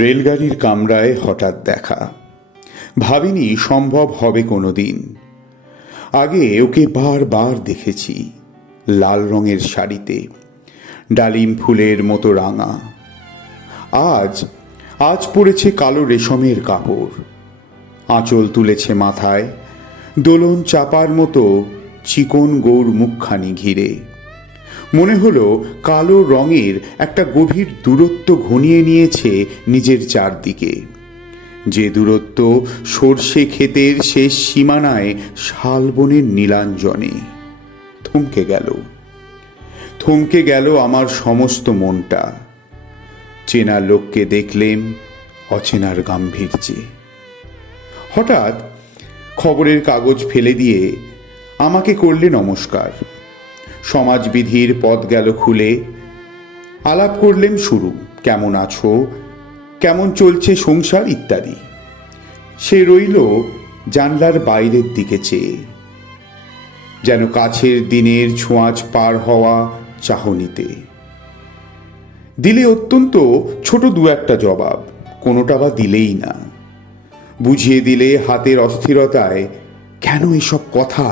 রেলগাড়ির কামরায় হঠাৎ দেখা। ভাবিনি সম্ভব হবে কোনোদিন। আগে ওকে বারবার দেখেছি, লাল রঙের শাড়িতে, ডালিম ফুলের মতো রাঙা। আজ আজ পড়েছে কালো রেশমের কাপড়, আঁচল তুলেছে মাথায়, দোলন চাপার মতো চিকন গৌর মুখখানি ঘিরে। মনে হলো কালো রঙের একটা গভীর দূরত্ব ঘনিয়ে নিয়েছে নিজের চারদিকে, যে দূরত্ব সর্ষে ক্ষেতের শেষ সীমানায় শালবনের নীলাঞ্জনে। থমকে গেল আমার সমস্ত মনটা। চেনা লোককে দেখলেম অচেনার গাম্ভীর্যে। হঠাৎ খবরের কাগজ ফেলে দিয়ে আমাকে করলে নমস্কার। সমাজবিধির পথ গেল খুলে। আলাপ করলেম শুরু, কেমন আছো, কেমন চলছে সংসার ইত্যাদি। সে রইল জানলার বাইরের দিকে চেয়ে, যেন কাছের দিনের ছোঁয়াচ পার হওয়া চাহনিতে। দিলে অত্যন্ত ছোট দু একটা জবাব, কোনোটা বা দিলেই না। বুঝিয়ে দিলে হাতের অস্থিরতায় কেন এসব কথা,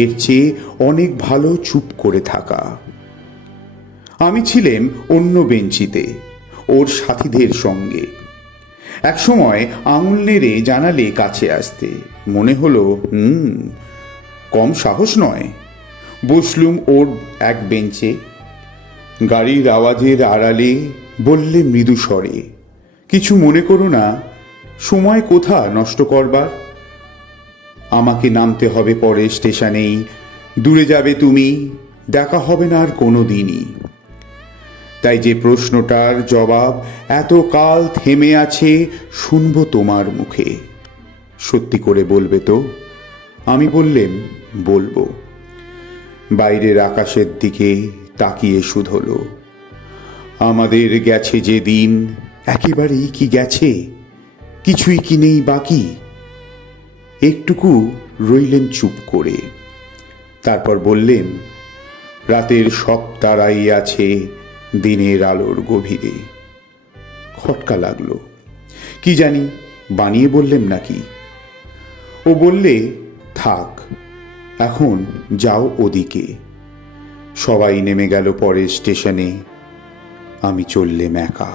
এর চেয়ে অনেক ভালো চুপ করে থাকা। আমি ছিলাম অন্য বেঞ্চিতে, ওর সাথীদের সঙ্গে। একসময় আঙুল নেড়ে জানালে কাছে আসতে। মনে হলো কম সাহস নয়। বসলুম ওর এক বেঞ্চে। গাড়ির আওয়াজের আড়ালে বললে মৃদু স্বরে, কিছু মনে করো না, সময় কোথা নষ্ট করবার। আমাকে নামতে হবে পরে স্টেশনেই, দূরে যাবে তুমি, দেখা হবে না আর কোনো দিনই। তাই যে প্রশ্নটার জবাব এত কাল থেমে আছে, শুনবো তোমার মুখে। সত্যি করে বলবে তো? আমি বললেম, বলবো। বাইরের আকাশের দিকে তাকিয়ে শুধলো, আমাদের গেছে যে দিন, একেবারেই কি গেছে, কিছুই কি নেই বাকি। একটুকু রইলেন চুপ করে, তারপর বললেন, রাতের সব তারাই আছে দিনের আলোর গভীরে। খটকা লাগলো, কি জানি বানিয়ে বললেন নাকি। ও বললে, থাক, এখন যাও ওদিকে। সবাই নেমে গেল পরের স্টেশনে, আমি চললেম একা।